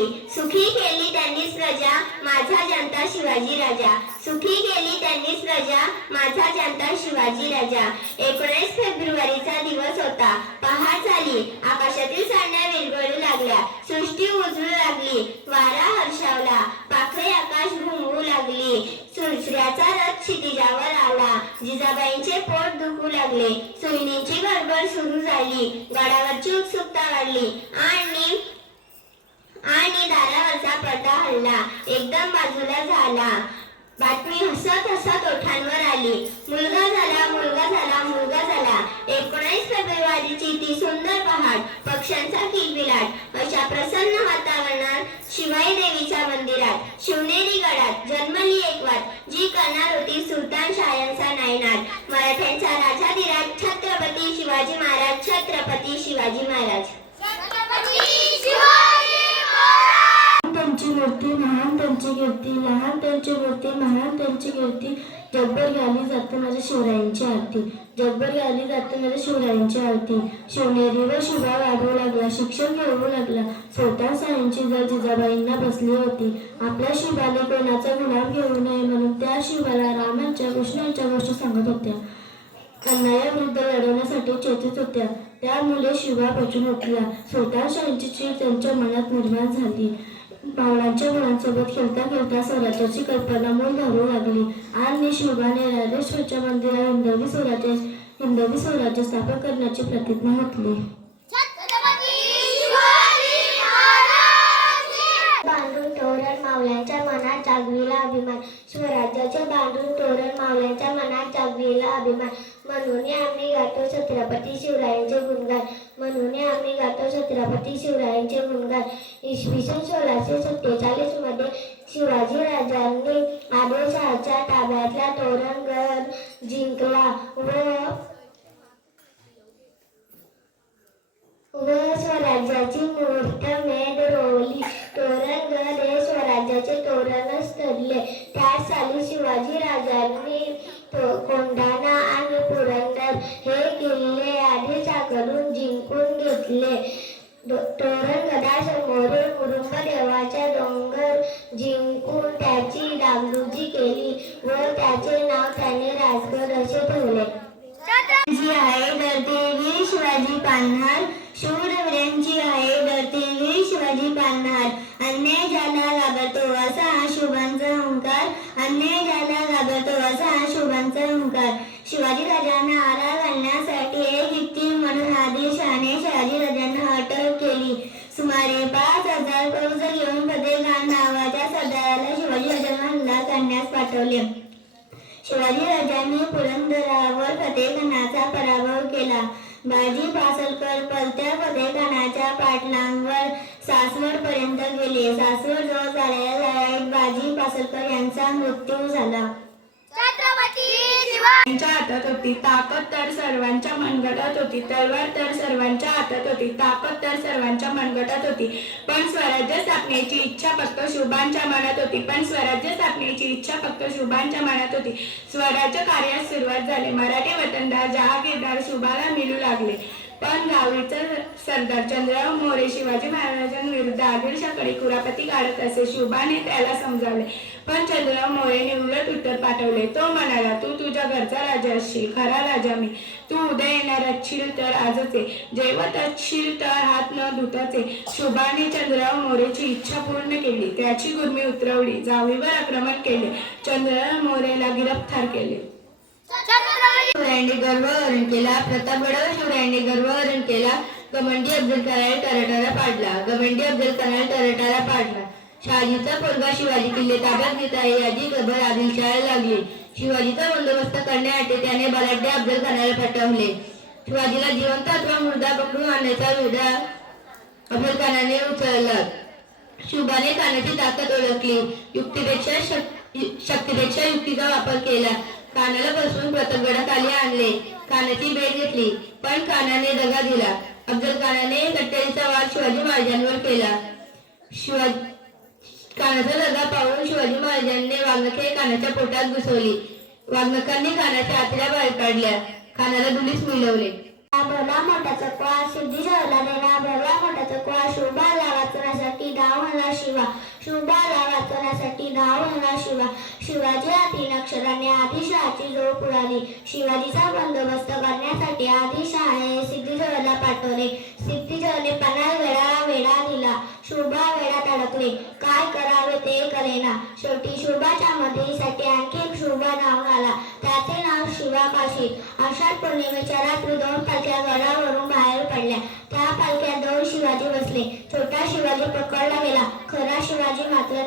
गरीबाओटी सुखी केली त्यांनीच प्रजा माझा जनता शिवाजी राजा. सुखी केली त्यांनीच प्रजा माझा जनता शिवाजी राजा. एकोणीस फेब्रुवारीचा दिवस होता. पहाट झाली. आकाशातील सांड्या विरघळू लागल्या. सृष्टी उजळू लागली. वारा हर्षावला. पाखरे आकाश घुमवू लागली. सुरसुऱ्याचा रथ क्षितिजावर आला. जिजाबाईंचे पोट दुखू लागले. सोयींची गडबड सुरू झाली. गडावरची उत्सुकता वाढली. आणि हल्ला एकदम बाजूला झाला. बातमी हसत हसत ओठांवर आली. मुलगा झाला मुलगा झाला मुलगा झाला. एकोणीस फेब्रुवारीची ती सुंदर पहाट पक्ष्यांचा किलबिलाट. अशा प्रसन्न वातावरणात शिवाई देवीच्या मंदिरात शिवनेरी गडात जन्मली एक वाट जी करणार होती सुलतान शायांचा नायनाट. मराठ्यांचा राजा राजाधिराज छत्रपती शिवाजी महाराज छत्रपती शिवाजी महाराज. छत्रपती शिवाजी मूर्ती महान त्यांची कीर्ती लहान त्यांची मूर्ती महान त्यांची कीर्ती जगभर गाली जाते माझ्या शिवरायांची आरती. जगभर गाली जाते माझ्या शिवरायांची आरती. शिवनेरीवर शिवा वाढवू लागला शिक्षण घेऊ लागला. स्वतः साईंची जर जिजाबाईंना बसली होती. आपल्या शिवाने कोणाचा गुलाम घेऊ नये म्हणून त्या शिवाला रामांच्या कृष्णांच्या गोष्टी सांगत होत्या. अन्यायाविरुद्ध लढवण्यासाठी चेतत होत्या. त्यामुळे शिवा पचून उठल्या स्वतः साईंची चीड त्यांच्या मनात निर्माण झाली. पावलांच्या मुलांसोबत खेळता खेळता स्वराज्याची कल्पना मूल धरू लागली. आणि शिवाने राजेश्वरच्या मंदिरात हिंदवी स्वराज्य हिंदवी स्वराज्य स्थापन करण्याची प्रतिज्ञा घेतली बांधून तोरण मावळ्यांच्या मनात जागविला अभिमान स्वराज्याचे बांधून तोरण मावळ्यांच्या मनात जागलेला अभिमान. म्हणून आम्ही गातो छत्रपती शिवरायांचे गुणगान. म्हणून आम्ही गातो छत्रपती शिवरायांचे गुणगान. इसवी सन सोळाशे सत्तेचाळीसमध्ये शिवाजी राजांनी आदिलशहाच्या ताब्यातला तोरणगड जिंकला व व स्वराज्याची मुहूर्तमेढ रोवली तोरणगड हे स्वराज्याचे तोरणच ठरले त्याच साली शिवाजी राजांनी कोंढाणा आणि पुरंदर हे किल्ले आधीच आधीच्याकडून जिंकून घेतले. तोरणगडासमोरील मुरुंब देवाचा डोंगर जिंकून त्याची डागडुजी केली व त्याचे नाव त्याने राजगड असे ठेवले. जी आहे धरतीवीर शिवाजी पालनार शूरवीरांची आहे धरतीवीर शिवाजी पालनार अन्याय झाला घाबरतो असा हा शुभांचा हुंकार अन्याय झाला घाबरतो असा हा शुभांचा हुंकार शिवाजी राजांना आरा घालण्यासाठी एक युक्ती म्हणून आदिलशहाने शहाजी राजांना अटक केली सुमारे पाच हजार फौज घेऊन फतेखान नावाच्या सरदाराला शिवाजी राजांना हल्ला करण्यास शिवाजी राजांनी पुरंदरावर फतेखानाचा पराभव केला. बाजी पासलकर पलत्या फतेखानाच्या पाटलांवर सासवड पर्यंत गेले. सासवड जवळ झालेल्या लढाईत बाजी पासलकर यांचा मृत्यू झाला. त्यांच्या हातात होती ताकद तर सर्वांच्या मनगटात होती तलवार तर सर्वांच्या हातात होती ताकद तर सर्वांच्या मनगटात होती. पण स्वराज्य स्थापनेची इच्छा फक्त शुभांच्या मनात होती पण स्वराज्य स्थापनेची इच्छा फक्त शुभांच्या मनात होती. स्वराज्य कार्यास सुरुवात झाली मराठी वतनदार जहागीरदार शुभाला मिळू लागले. पण गावीचा सरदार चंद्रराव मोरे शिवाजी महाराज आदिलशाकडे कुरापती काढत असे शुभाने त्याला समजावले पण चंद्रराव मोरेने उलट उत्तर पाठवले तो म्हणाला तू तुझ्या घरचा राजा असशील खरा राजा मी तू उद्या येणार असशील तर आजच जेवत असशील तर हात न धुताच शुभाने चंद्रराव मोरेची इच्छा पूर्ण केली त्याची गुर्मी उतरवली जावीवर आक्रमण केले चंद्रराव मोरेला गिरफ्तार केले शिवरायांनी गर्वहरण केला प्रतापगडावर शिवरायांनी गर्वहरण केला गमंडी अफजल खानाला टरटारा पाडला. गमंडी अफजल खानाला टरटारा पाडला. शहाजीचा पोरगा शिवाजी किल्ले ताब्यात घेत आहे याची खबर आदिलशहाला लागली. शिवाजीचा बंदोबस्त करण्यासाठी त्याने बलाढ्य अफजल खानाला पाठवले. शिवाजीला जिवंत अथवा मुर्दा पकडून आणण्याचा वेढा अफजल खानाने उचलला. शुभाने कानाची ताकद ओळखली. युक्तीपेक्षा शक्तीपेक्षा युक्तीचा वापर केला. कानाला बसवून प्रतापगडाखाली आणले. कानाची भेट घेतली पण कानाने दगा दिला. अफजल खानाने कट्यारीचा वाद शिवाजी महाराजांवर केला. शिवाजी कानाचा दगा पाहून शिवाजी महाराजांनी वाघनखे कानाच्या पोटात घुसवली. वाघनखांनी कानाच्या आतड्या बाहेर काढल्या. कानाला दुलीस मिळवले. भला देणा शोभाला हला शिवा शोभाला हला शिवा शिवाजी आदिशहाची जोड पुराली शिवाजीचा बंदोबस्त करण्यासाठी आदिशहाने सिद्धीजवळला पाठवले सिद्धीजवळने पन्नास वेळा वेढा दिला शोभा वेळात अडकले काय करावे ते करेना शेवटी शोभाच्या मदतीसाठी आणखी एक शोभा नाव शिवरापाशी काशी आषाढ पौर्णिमेच्या रात्री दोन पालख्या गडावरून बाहेर पडल्या. त्या पालख्या दोन शिवाजी बसले. छोटा शिवाजी पकडला गेला. खरा शिवाजी मात्र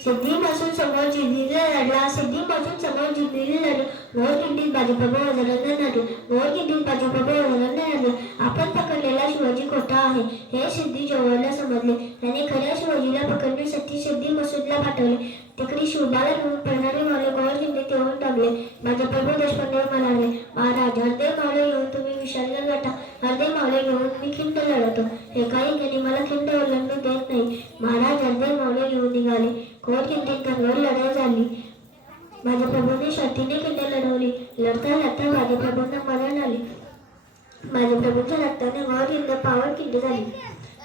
निसडला सिद्धीपासून समोर जिंदीला लढला सिद्धीपासून समोर जिंदीला लढला मोर किंडीत बाजीप्रभू वजरंग नाटले मोर किंडीत बाजीप्रभू वजरंग नाटले आपण पकडलेला शिवाजी खोटा आहे हे सिद्धी जवळला समजले त्याने खऱ्या शिवाजीला पकडण्यासाठी सिद्धी मसूदला पाठवले तिकडे शिवबाला घेऊन पडणारे मावळे मोर किंडीत येऊन टाकले बाजीप्रभू देशपांडे म्हणाले महाराज अर्धे मावळे घेऊन तुम्ही विशालला गाठा अर्धे मावळे घेऊन मी खिंड लढवतो हे काही मला खिंड ओलांडू देत नाही महाराज अर्धे मावळे घेऊन निघाले घोर खिंडीत घनघोर लढाई झाली. माझ्या प्रभूने शर्तीने खिंड लढवली. लढता लढता माझ्या प्रभूंना मरण आले. माझ्या प्रभूंच्या रक्ताने घोर खिंड पावर खिंड झाली.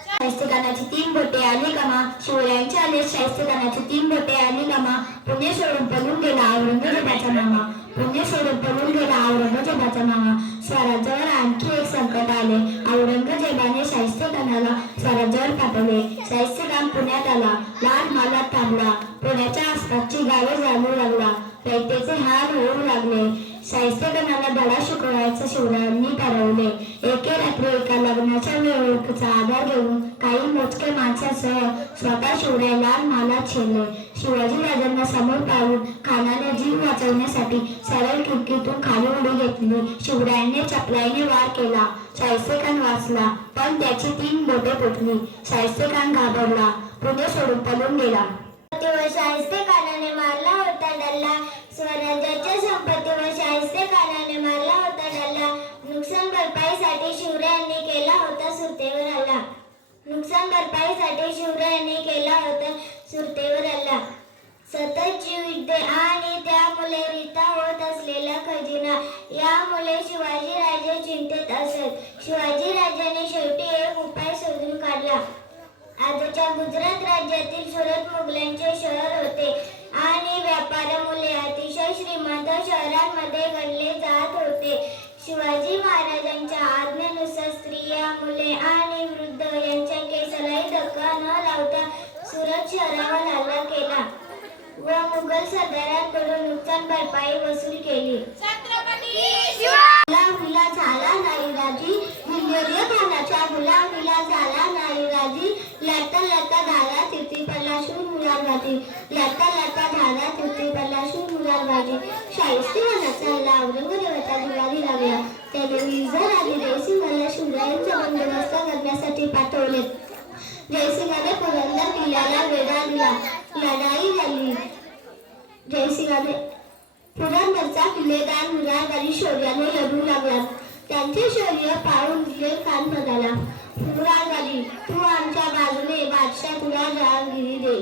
शाहिस्तेखानाची तीन बोटे आली कामा शिवरायांचे आले शाहिस्तेखानाची तीन बोटे आली कामा पुणे सोडून पळून गेला औरंगजेबाचा मामा. पुणे सोडून पळून गेला औरंगजेबाचा मामा. स्वराज्यावर आणखी एक संकट आले. औरंगजेबाने शाहिस्तेखानाला स्वराज्यावर पाठवले. शाहिस्तेखान पुण्यात आला. लाल मालात थांबला. पुण्याच्या आसपासची गावे जाणू लागला. रयतेचे हाल होऊ लागले. शाहिस्तेखानाला धडा शिकवायचं शिवरायांनी ठरवले. एके रात्री एका लग्नाच्या वेळचा आधार घेऊन काही मोजके माणसासह स्वतः शिवराय लाल मालात शिरले शिवाजी राजांना समोर पाहून खानाने जीव वाचवण्यासाठी सरळ खिडकीतून खाली उडी घेतली. शिवरायांनी चपलाईने वार केला. शाहिस्तेखान वाचला पण त्याची तीन बोटे फुटली. शाहिस्तेखान घाबरला. पुणे सोडून पळून गेला. शाहिस्ते मारला होता डल्ला. स्वराज्याच्या संपत्तीवर शाहिस्ते मारला होता डल्ला. नुकसान भरपाईसाठी शिवरायांनी केला होता सुरतेवर हल्ला. नुकसान भरपाईसाठी शिवरायांनी केला होता सुरतेवर हल्ला. सतत युद्ध आणि त्यामुळे रिता होत असलेला खजिना. यामुळे शिवाजी राजे चिंतेत असत. शिवाजी राजाने शेवटी आजच्या गुजरात राज्यातील सुरत मुघलांचे शहर होते. आणि व्यापारामुळे अतिशय श्रीमंत शहरांमध्ये गणले जात होते. शिवाजी महाराजांच्या आज्ञेनुसार स्त्रिया मुले आणि वृद्ध यांच्या केसालाही धक्का न लावता सुरत शहरावर हल्ला केला व मुघल सरदारांकडून नुकसान भरपाई वसूल केली. झाला नाही राजी. विल्योर्य खानाच्या गुलामीला झाला नाही राजी. लता लता धारा तिरती पडला शूर मुरारबाजी लता लता धारा तिरती पडला शूर मुरारबाजी शाहिस्ती मनाचा हल्ला औरंगजेबाच्या दिवाळी लागला. त्याने मिर्झा राजे जयसिंहाला शिवरायांचा बंदोबस्त करण्यासाठी पाठवले. जयसिंहाने पुरंदर किल्ल्याला वेढा दिला. लढाई झाली. जयसिंहाने पुरंदरचा किल्लेदार मुराद आणि शौर्याने लढू लागला. त्यांचे शौर्य पाहून दिलेर खान म्हणाला मुराद तू आमच्या बाजूने बादशाह तुला जहागिरी दे.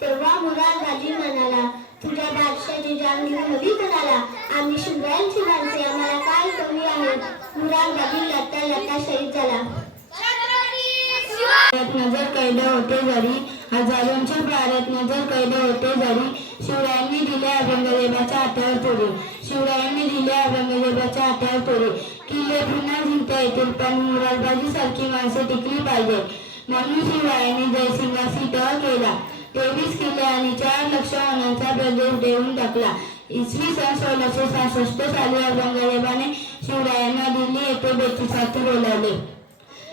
तेव्हा मुराद राजी म्हणाला तुझ्या बादशाची जहागिरी हवी कोणाला? आम्ही शिवरायांची माणसे आम्हाला काय कमी आहे? मुराद राजी लढता लढता शहीद झाला. नजर कैद होते जरी हजारोंच्या भारत नजर कैद होते जरी शिवरायांनी दिले औरंगजेबाच्या हातावर तोडे शिवरायांनी दिले औरंगजेबाच्या हातावर तोडे किल्ले पुन्हा जिंकता येतील पण मुरारबाजी सारखी माणसं टिकली पाहिजे म्हणून शिवरायांनी जयसिंगाशी तह केला. तेवीस किल्ले आणि चार लक्ष वनांचा प्रदेश देऊन टाकला. इसवी सन सोळाशे सहासष्ट साली औरंगजेबाने शिवरायांना दिल्ली येथे बेटीसाठी बोलावले.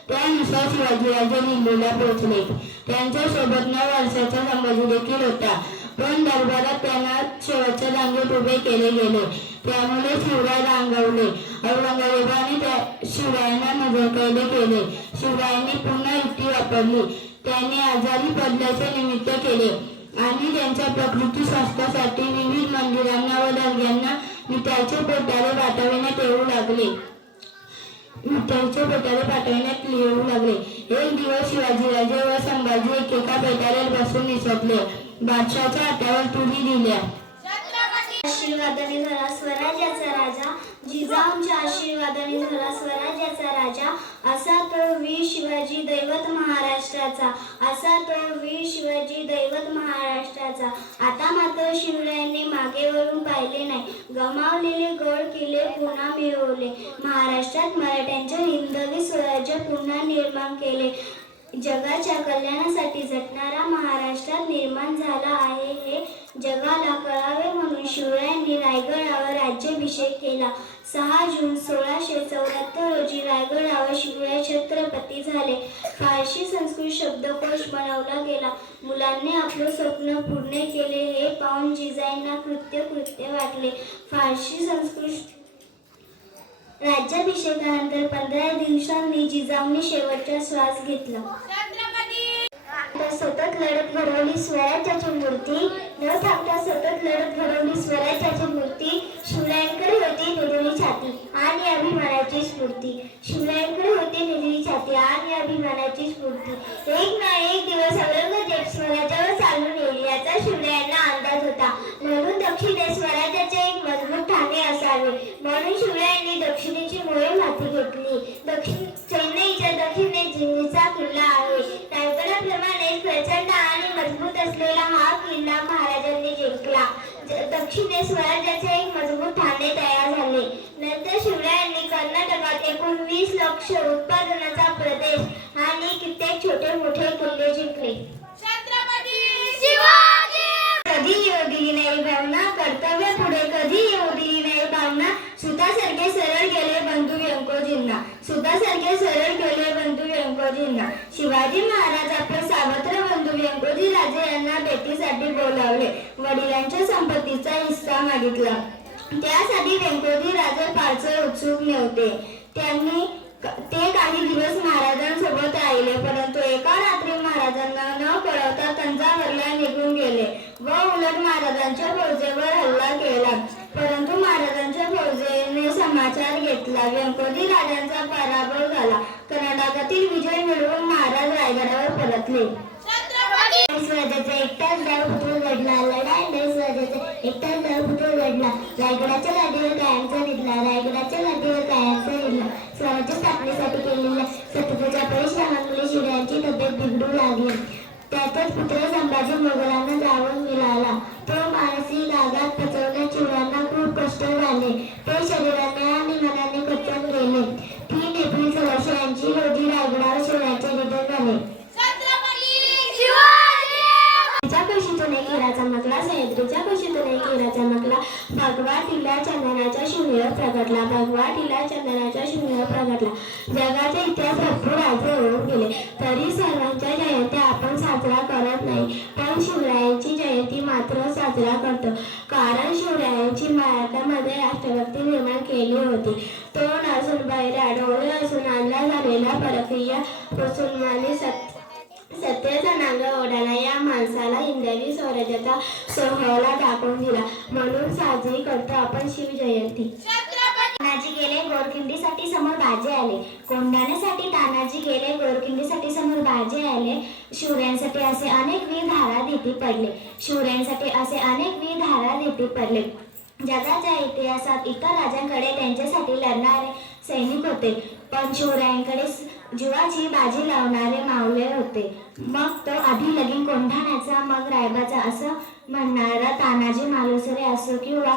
त्यानुसार शिवाजीराजे दिल्लीला पोहोचले. त्यांच्यासोबत नऊ वर्षाचा संभाजी देखील होता. पण दरबारात त्यांना शेवटच्या रांगेत उभे केले गेले. त्यामुळे शिवराय रांगवले. औरंगजेबाने त्या शिवरायांना नजरकैद केले. शिवरायांनी पुन्हा युक्ती वापरली. त्यांनी आजारी पडल्याचे निमित्त केले. आणि त्यांच्या प्रकृती स्वास्थ्यासाठी विविध मंदिरांना व दर्ग्यांना मिठाचे पोटारे पाठविण्यात येऊ लागले. मिठाचे पोटारे पाठविण्यात येऊ लागले. एक दिवस शिवाजीराजे व संभाजी एकेका पेटाऱ्यात बसून निसटले बादशाच्या हातावर तुरी दिल्या. आशीर्वादाने झाला स्वराज्याचा राजा. जिजाऊंच्या आशीर्वादाने झाला स्वराज्याचा राजा. असा तो वीर शिवाजी दैवत महाराष्ट्राचा. असा तो वीर शिवाजी दैवत महाराष्ट्राचा. आता मात्र शिवरायांनी मागे वळून पाहिले नाही. गमावलेले गड किल्ले पुन्हा मिळवले. महाराष्ट्रात मराठ्यांचे हिंदवी स्वराज्य पुन्हा निर्माण केले. जगाच्या कल्याणासाठी झटणारा महाराष्ट्रात निर्माण झाला आहे. हे जगाला कळावे म्हणून शिवरायांनी रायगडावर राज्याभिषेक केला. सहा जून सोळाशे चौऱ्याहत्तर रोजी रायगडावर शिवराय छत्रपती झाले. फारशी संस्कृत शब्दकोश बनवला गेला. मुलांनी आपलं स्वप्न पूर्ण केले. हे पाहून जिजाईंना कृत्य कृत्य वाटले. फारशी संस्कृत राज्याभिषेकानंतर पंधरा दिवसांनी जिजाऊंनी शेवटचा श्वास घेतला. सतत लढत घडवली स्वराज्याची मूर्ती. न थांबता सतत लढत घडवली स्वराज्याची मूर्ती. शिवरायांकडे होती निधुली छाती आणि अभिमानाची स्फूर्ती. शिवरायांकडे होती निधुली छाती आणि अभिमानाची स्फूर्ती. एक ना एक दिवस औरंगजेब स्वराज्यावर चालून येईल याचा शिवरायांना अंदाज होता म्हणून दक्षिणेस स्वराज्याचे एक मजबूत ठाणे असावे. म्हणून शिवरायांनी दक्षिणेची मोहीम हाती घेतली. दक्षिण चेन्नईच्या दक्षिणेस जिंजीचा किल्ला आहे. रायगडाप्रमाणे प्रचंड आणि मजबूत असलेला हा किल्ला महाराजांनी जिंकला. ज- दक्षिणेस स्वराज्याचे एक मजबूत ठाणे तयार झाले. नंतर शिवरायांनी कर्नाटकात एकूण वीस लक्ष उत्पादनाचा प्रदेश आणि कित्येक छोटे मोठे किल्ले जिंकले. छत्रपती येऊ दिली नाही भावना कर्तव्य पुढे कधी येऊ दिली नाही भावना सुतासारखे सरळ गेले बंधू व्यंकोजींना सुतासारखे सरळ गेले बंधू व्यंकोजींना शिवाजी महाराज आपले सावत्र बंधू व्यंकोजी राजे यांना भेटीसाठी बोलावले. वडिलांच्या संपत्तीचा हिस्सा मागितला. त्यासाठी व्यंकोजी राजे फारसे उत्सुक नव्हते. त्यांनी ते काही दिवस महाराजांसोबत राहिले परंतु एका रात्री महाराजांना न कळवता तंजावरला निघून गेले व उलट महाराजांच्या फौजेवर हल्ला केला. परंतु महाराजांच्या फौजे समाचार घेतला व्यंकोजी राजांचा पराभव झाला कर्नाटकातील विजय मिळवून महाराज रायगडावर परतले स्वराज्याचा एकटाच पुत्र लढला लढाई लय स्वराज्याचा एकटाच लढला रायगडाच्या गादीवर कायमचा निघला रायगडाच्या गादीवर कायमचा निघला स्वराज्य स्थापनेसाठी केलेल्या सततच्या परिश्रमामुळे शिवरायांची तब्येत बिघडू लागली त्यातच पुत्र संभाजी मोगलांना जाऊन मिळाला तो मानसिक आघात पचवण्यात शिवरायांना खूप कष्ट झाले. ते शरीराने आणि मनाने खचून गेले तीन एप्रिल सोळाशे ऐंशी रोजी रायगडावर शिवरायांचे निधन झाले. तिच्या कशीतून एक हिरा चमकला सह्याद्रीच्या कशीतून एक हिरा चमकला भगवा टिला चंदनाच्या शिवनेवर प्रगटला. भगवा टिला चंदनाच्या शिवनेवर प्रगटला. जगाचा इतिहास भरपूर राजे होऊन गेले. तरी सर्वांच्या जयंत्या आपण साजरा करत नाही. पण शिवरायांची जयंती साजरा करतो. कारण शिवरायांची मराठामध्ये राष्ट्रभक्ती निर्माण केली होती. तोंड असून बैरा डोळे असून आणला झालेला परक्रिया मुसलमानी सत्य सत्तेचा नांग ओढाला या माणसाला हिंदवी स्वराज्याचा सोहळा दाखवून दिला. म्हणून साजरी करतो आपण शिवजयंती. गोरखिंडीसाठी समोर बाजे आले. कोंढाण्यासाठी तानाजी गेले गोरखिंडीसाठी समोर बाजे आले. शिवरायांसाठी असे अनेक वीर धारा देती पडले. शिवरायांसाठी असे अनेक वीर धारा देती पडले. जगाच्या इतिहासात इतर राजांकडे त्यांच्यासाठी लढणारे सैनिक होते. पण शिवरायांकडे जीवाची बाजी लावणारे मावळे होते. मग तो आधी लगीन कोंढाण्याचा मग रायबाचा असं म्हणणारा तानाजी मालुसरे असो किंवा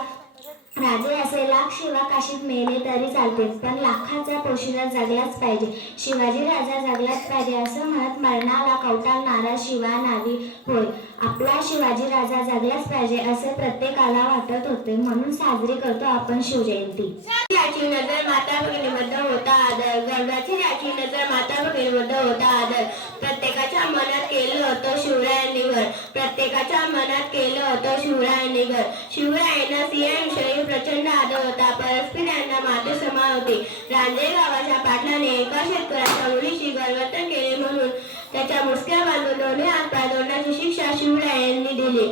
राजे असे लाख शिवा काशीत मेले तरी चालते पण लाखाचा पोशिला जगलाच पाहिजे. शिवाजी राजा जगलाच पाहिजे असं म्हणत मरणाला कवटाळणारा शिवा नावी होय. आपला शिवाजी राजा जगलाच पाहिजे असे प्रत्येकाला वाटत होते. म्हणून साजरी करतो आपण शिवजयंती. याची नजर माता भगिनीबद्दल होता आदर. गर्भाची याची नजर माता भगिनीबद्दल होता आदर. प्रत्येकाच्या मनात केलं होतं शिवरायांनी घर प्रत्येकाच्या मनात केलं होतं शिवरायांनी घर शिवरायांना सियांविषयी प्रचंड आदर होता. परस्पर यांना माते समा होती. रांजे गावाच्या पाटलाने एका शेतकऱ्याच्या मुलीशी गरवर्तन केले म्हणून त्याच्या मुसक्या बांधून दोन्ही हात पाय जोडण्याची शिक्षा शिवरायांनी दिली.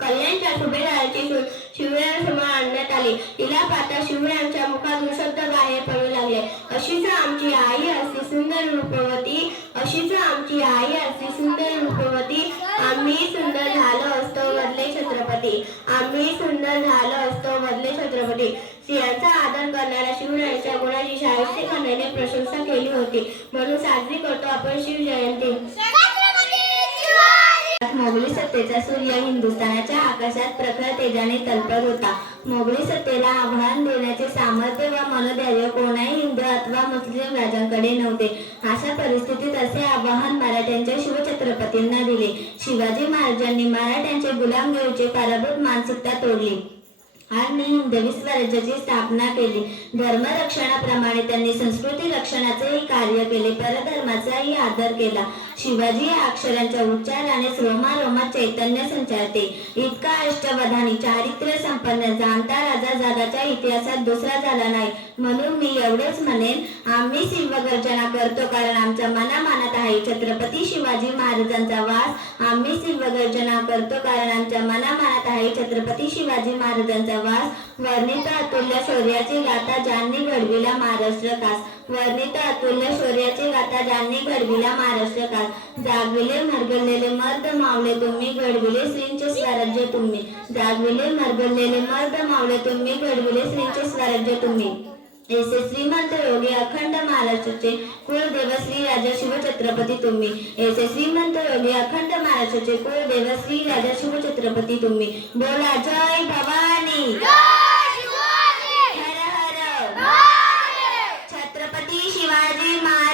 कल्याणच्या सुभेदाराची सून शिवरायांसमोर आणण्यात आली. तिला पाहता शिवरायांच्या मुखातून शब्द बाहेर पडू लागले. अशीच आमची आई असती सुंदर रूपवती अशीच आमची आई असती सुंदर रूपवती. आम्ही सुंदर झालो असतो मधले छत्रपती. आम्ही सुंदर झालो असतो मधले छत्रपती. स्त्रियांचा आदर करणाऱ्या शिवरायांच्या गुणाची शाहिस्ते खानाने प्रशंसा केली होती. म्हणून साजरी करतो आपण शिवजयंती. मोगली सत्तेचा सूर्य हिंदुस्थानाच्या आकाशात प्रखर तेजाने तलपत होता. मोगली सत्तेला आव्हान देण्याचे सामर्थ्य व मनोधैर्य कोणाही हिंदू अथवा मुस्लिम राजांकडे नव्हते. अशा परिस्थितीत असे आवाहन मराठ्यांच्या शिवछत्रपतींना दिले. शिवाजी महाराजांनी मराठ्यांचे गुलामगिरीचे पाराभूत मानसिकता तोडली. आणि हिंदवी स्वराज्याची स्थापना केली. धर्मरक्षणाप्रमाणे त्यांनी संस्कृती रक्षणाचेही कार्य केले. परधर्माचाही आदर केला. शिवाजी या अक्षरांच्या उच्चाराने रोमारोमात चैतन्य संचारते. इतका अष्टवधानी चारित्र्य संपन्न जाणता राजा जादाच्या इतिहासात दुसरा झाला नाही. म्हणून मी एवढेच म्हणेन आम्ही सिंहगर्जना करतो कारण आमच्या मनामानात आहे. छत्रपती शिवाजी महाराजांचा वास आम्ही सिंहगर्जना करतो कारण आमच्या मनामानात आहे. छत्रपती शिवाजी महाराजांचा वास वर्णित अतुल्य शौर्याची गाथा ज्यांनी घडविला महाराष्ट्र कास वर्णित अतुल्य शौर्याची गाथा ज्यांनी घडविला महाराष्ट्र कास जागविले मरगळलेले मर्द मावले तुम्ही घडविले श्रींचे स्वराज्य तुम्ही. जागविले मरगळलेले मर्द मावले तुम्ही घडविले श्रींचे स्वराज्य तुम्ही. जसे श्रीमंत योगी अखंड महाराष्ट्राचे कुलदेव श्री राजा शिवछत्रपती तुम्ही. येथे श्रीमंत योगी अखंड महाराष्ट्राचे कुलदेव श्री राजा शिवछत्रपती तुम्ही. बोला जय भवानी. हर हर. छत्रपती शिवाजी महाराज